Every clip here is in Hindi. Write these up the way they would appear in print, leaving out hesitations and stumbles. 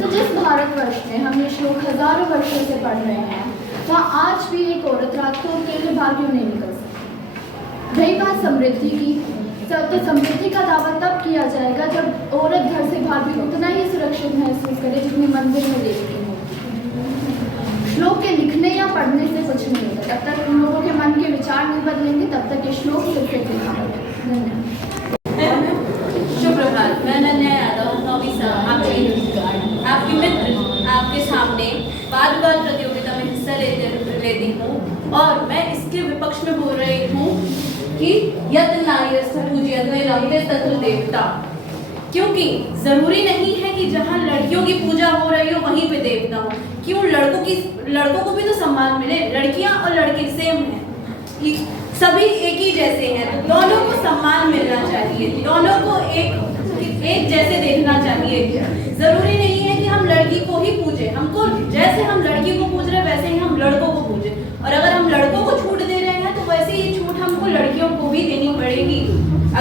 तो जिस भारतवर्ष में हम ये श्लोक हजारों वर्षों से पढ़ रहे हैं, वहाँ आज भी एक औरत रात को अकेले बाहर क्यों नहीं निकल सकती? रही बात समृद्धि की, तो समृद्धि का दावा तब किया जाएगा जब औरत घर से बाहर भी उतना ही सुरक्षित महसूस करे जितनी मंदिर में देखती हो। श्लोक के लिखने या पढ़ने से कुछ नहीं होता। जब तक उन लोगों के मन के विचार नहीं बदलेंगे तब तक ये श्लोक सिर्फ एक लिखा होगा। धन्यवाद। शुभ प्रभात। मैं अनन्या यादव आपकी मित्र आपके सामने वाद विवाद प्रतियोगिता में हिस्सा लेती हूँ और मैं इसके विपक्ष में बोल रही हूँ कि यत् नार्यस्तु पूज्यते रमते तत्र देवता। क्योंकि जरूरी नहीं है कि जहाँ लड़कियों की पूजा हो रही हो वहीं पे देवता हो। क्यों लड़कों को भी तो सम्मान मिले। लड़कियां और लड़के सेम हैं, सभी एक ही जैसे हैं, तो दोनों को सम्मान मिलना चाहिए, दोनों को एक जैसे देखना चाहिए। जरूरी नहीं है कि हम लड़की को ही पूजे, हमको जैसे हम लड़की को पूज रहे वैसे ही हम लड़कों को पूजे। और अगर हम लड़कों को छूट दे रहे हैं तो वैसे ही छूट हमको लड़कियों को भी देनी पड़ेगी।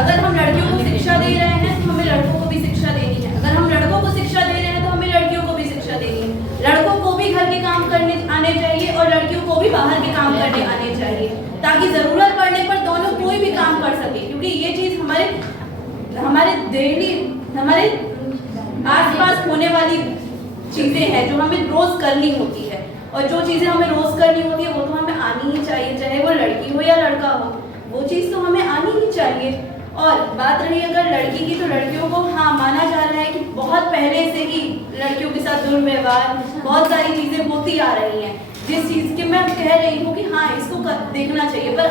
अगर हम लड़कियों को शिक्षा दे रहे हैं तो हमें लड़कों को भी शिक्षा देनी है। अगर हम लड़कों को शिक्षा दे रहे हैं तो हमें लड़कियों को भी शिक्षा देनी है। लड़कों को भी घर के काम करने आने चाहिए और लड़कियों को भी बाहर के काम करने आने चाहिए, ताकि जरूरत पड़ने पर दोनों कोई भी काम कर सके। क्योंकि ये चीज हमारे आसपास होने वाली चीजें हैं जो हमें रोज करनी होती है, और जो चीजें हमें रोज करनी होती है वो तो हमें आनी ही चाहिए, चाहे वो लड़की हो या लड़का हो, वो चीज तो हमें आनी ही चाहिए। और बात रही अगर लड़की की, तो लड़कियों को हाँ माना जा रहा है कि बहुत पहले से ही लड़कियों के साथ दुर्व्यवहार, बहुत सारी चीजें होती आ रही हैं, जिस चीज के मैं कह रही हूँ कि हाँ इसको देखना चाहिए। पर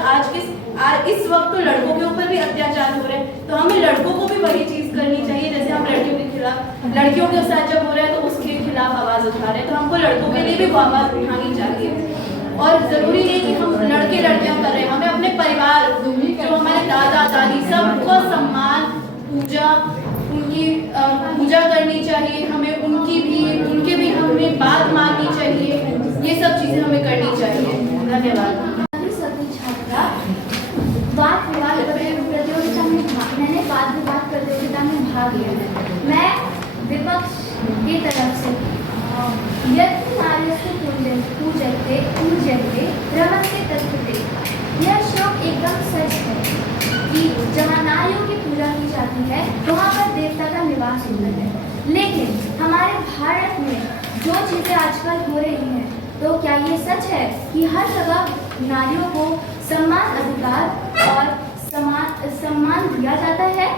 इस वक्त तो लड़कों के ऊपर भी अत्याचार हो रहे हैं, तो हमें लड़कों को भी वही चीज करनी चाहिए जैसे हम लड़कियों के खिलाफ, लड़कियों के साथ जब हो रहा है तो उसके खिलाफ आवाज उठा रहे हैं, तो हमको लड़कों के लिए भी वो आवाज उठानी चाहिए। और जरूरी नहीं कि हम लड़के लड़कियां कर रहे हैं, हमें अपने परिवार, जो हमारे दादा दादी, सबको सम्मान, पूजा, उनकी पूजा करनी चाहिए। हमें उनके भी हमें बात माननी चाहिए। ये सब चीजें हमें करनी चाहिए। धन्यवाद। मैंने वाद विवाद प्रतियोगिता में भाग लिया है। मैं विपक्ष की तरफ से यत् नार्यस्तु पूज्यते रमते तत्र देवता। यह श्लोक एकदम सच है कि जहाँ नारियों की पूजा की जाती है वहाँ पर देवता का निवास होता है। लेकिन हमारे भारत में जो चीज़ें आजकल हो रही हैं, तो क्या ये सच है कि हर जगह नारियों को समान अधिकार और सम्मान दिया जाता है?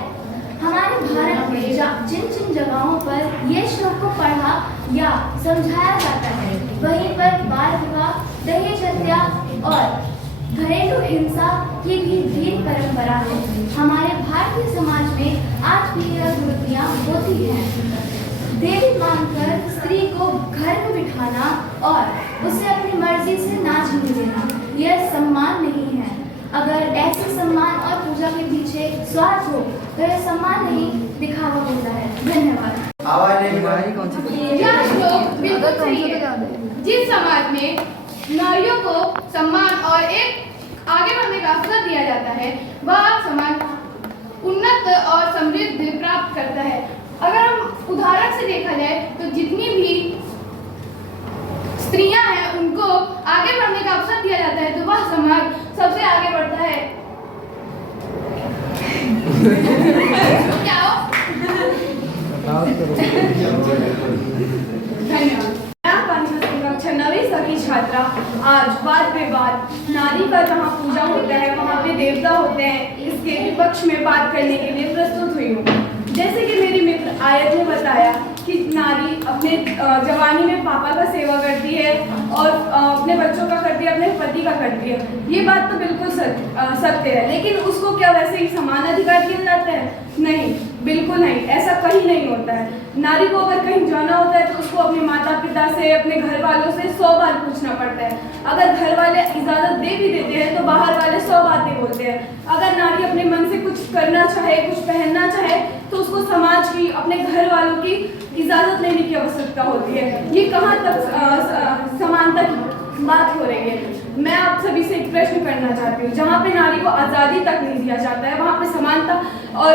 हमारे भारत में जिन जिन जगहों पर ये श्लोक को पढ़ा या समझाया जाता है, वहीं पर बाल विवाह, दहेज हत्या और घरेलू हिंसा की भी दीर्घ परंपरा है। हमारे भारतीय समाज में आज भी यह विकृतियां होती हैं। देवी मानकर स्त्री को घर में बिठाना और उसे अपनी मर्जी से ना जीने देना, यह सम्मान नहीं है। अगर ऐसे सम्मान और पूजा के पीछे स्वार्थ हो तो यह सम्मान नहीं, दिखावा होता है। धन्यवाद। यह श्लोक बिल्कुल सही है। जिस समाज में नारियों को सम्मान और एक आगे बढ़ने का अवसर दिया जाता है, वह समाज उन्नत और समृद्ध प्राप्त करता है। अगर हम उदाहरण से देखा जाए तो जितनी भी स्त्रियां हैं उनको आगे बढ़ने का अवसर दिया जाता है, तो वह समाज सबसे आगे बढ़ता है। क्या हो? धन्यवाद। कक्षा 9वीं सभी छात्रा आज वाद विवाद, नारी का जहाँ पूजा होता है वहाँ पे देवता होते हैं, इसके विपक्ष में बात करने के लिए प्रस्तुत हुई हूँ। जैसे कि मेरी मित्र आयत ने बताया कि नारी अपने जवानी में पापा का सेवा करती है और अपने बच्चों का करती है, अपने पति का करती है। ये बात तो बिल्कुल सत्य है, लेकिन उसको क्या वैसे ही समान अधिकार दिया जाता है? नहीं, बिल्कुल नहीं, ऐसा कहीं नहीं होता है। नारी को अगर कहीं जाना होता है तो उसको अपने माता पिता से, अपने घर वालों से 100 बार पूछना पड़ता है। अगर घर वाले इजाज़त दे भी देते हैं तो बाहर वाले 100 बातें बोलते हैं। अगर नारी अपने मन से कुछ करना चाहे, कुछ पहनना चाहे, तो उसको समाज की, अपने घर वालों की इजाज़त लेने की आवश्यकता होती है। ये कहाँ तक समानता की बात हो रही है? मैं आप सभी से एक प्रश्न करना चाहती हूँ। जहाँ पे नारी को आज़ादी तक नहीं दिया जाता है, वहाँ पे समानता और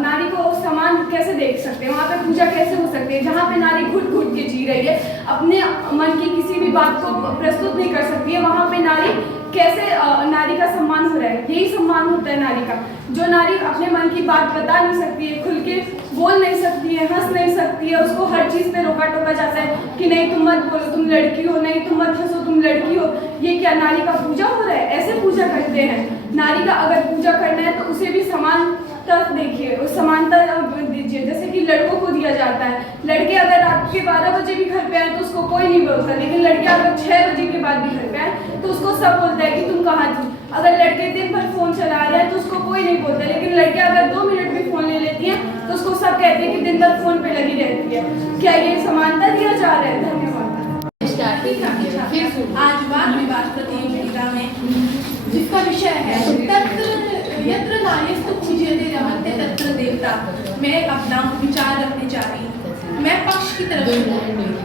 नारी को समान कैसे देख सकते हैं? वहाँ पे पूजा कैसे हो सकती है? जहाँ पे नारी घुट घुट के जी रही है, अपने मन की किसी भी बात को प्रस्तुत नहीं कर सकती है, वहाँ पे नारी कैसे नारी का सम्मान हो रहा है? यही सम्मान होता है नारी का। जो नारी अपने मन की बात बता नहीं सकती है, खुल के बोल नहीं सकती है, हंस नहीं सकती है, उसको हर चीज़ पे रोका टोका जाता है कि नहीं तुम मत बोलो, तुम लड़की हो, नहीं तुम मत हंसो, तुम लड़की हो। ये क्या नारी का पूजा हो रहा है? ऐसे पूजा करते हैं। नारी का अगर पूजा करना है तो उसे भी समानता देखिए, उस समानता दीजिए, जैसे कि लड़कों को दिया जाता है। लड़के अगर रात के 12 बजे भी घर पे आए तो उसको कोई नहीं बोलता, लेकिन लड़के अगर 6 बजे के बाद भी घर पे आए तो उसको सब बोलता है कि तुम कहाँ थी। अगर लड़के दिन भर फोन चला रहे हैं तो उसको कोई नहीं बोलता, लेकिन लड़के अगर 2 मिनट भी फोन ले लेती हैं तो उसको सब कहते हैं कि दिन भर फोन पे लगी रहती है। क्या ये समानता दिया जा रहा है? धन्यवाद। आज वाद विवाद प्रतियोगिता में जिसका विषय है यत्र नार्यस्तु पूज्यते रमन्ते तत्र देवता, मैं अपना विचार रखने जा रही हूँ। मैं पक्ष की तरफ से बोल रही हूँ।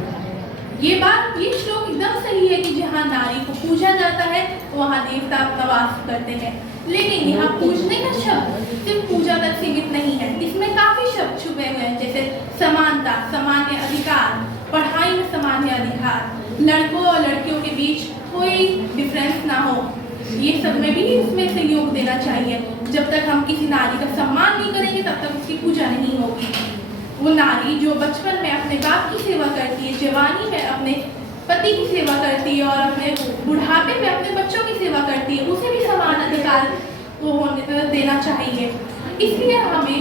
ये श्लोक एकदम सही है कि जहाँ नारी को पूजा जाता है वहाँ देवता अपना वास करते हैं। लेकिन यहाँ पूजने का शब्द सिर्फ पूजा तक सीमित नहीं है, इसमें काफी शब्द छुपे हुए हैं, जैसे समानता, सामान्य अधिकार, पढ़ाई में सामान्य अधिकार, लड़कों और लड़कियों के बीच कोई डिफरेंस ना हो, ये सब में भी इसमें सहयोग देना चाहिए। जब तक हम किसी नारी का सम्मान नहीं करेंगे तब तक उसकी पूजा नहीं होगी। वो नारी जो बचपन में अपने बाप की सेवा करती है, जवानी में अपने पति की सेवा करती है और अपने बुढ़ापे में अपने बच्चों की सेवा करती है, उसे भी समान अधिकार को देना चाहिए। इसलिए हमें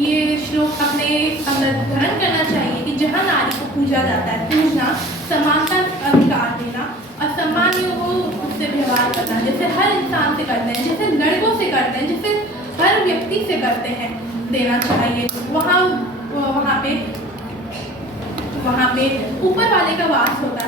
ये श्लोक अपने अंदर धारण करना चाहिए कि जहाँ नारी को पूजा जाता है, पूजना, समानता अधिकार देना और सम्मानियों को उससे व्यवहार करना, जैसे हर इंसान से करते हैं, जैसे लड़कों से करते हैं, जैसे हर व्यक्ति से करते हैं, देना चाहिए। वहाँ पे ऊपर वाले का वास होता